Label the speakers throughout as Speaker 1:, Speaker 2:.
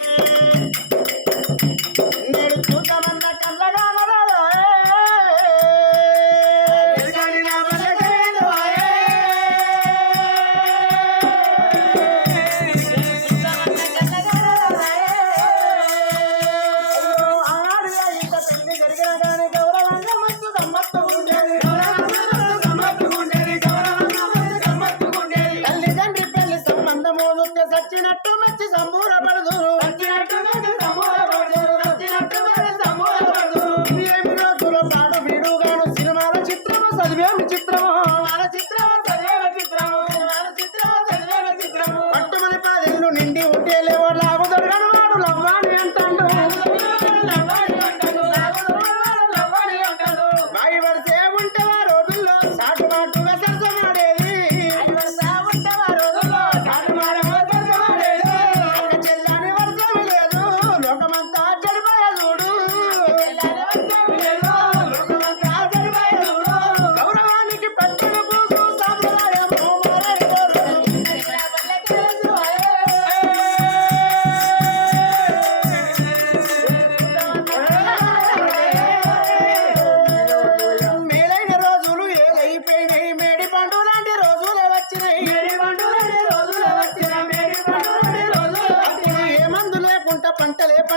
Speaker 1: thank you చిత్రము? చదివేమి చిత్రము? పట్టుమని పాదెల్లు నిండి ఉంటే లేవో లాగు దొరకను వాడు లవ్వాని అంటాడు.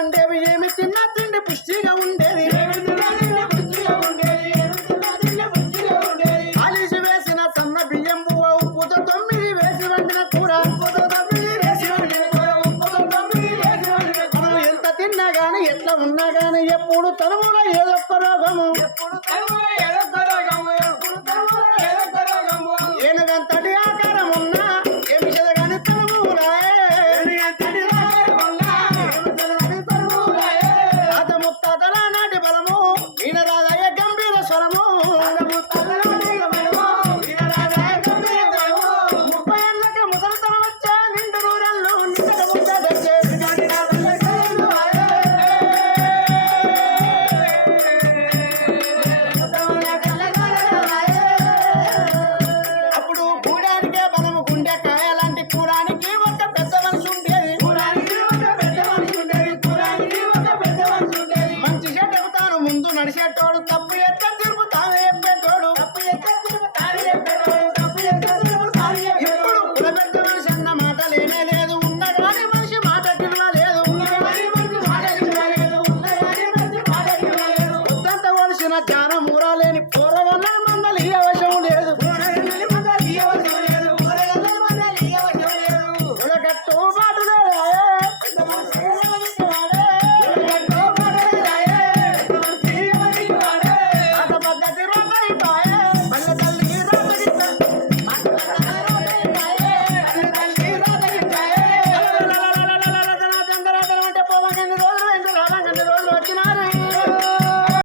Speaker 1: ఉండేవి ఏమి తిన్నా తిండి పుష్టిగా ఉండేది. ఆలిసి వేసిన సన్న బియ్యం పువ్వ ఉప్పుతో తొమ్మిది వేసి వండిన కూర. మనం ఎంత తిన్నా గాని ఎట్లా ఉన్నా గాని ఎప్పుడు తనుములో ఏదొక్క రోగము. నమో నమో తల I'm cara murale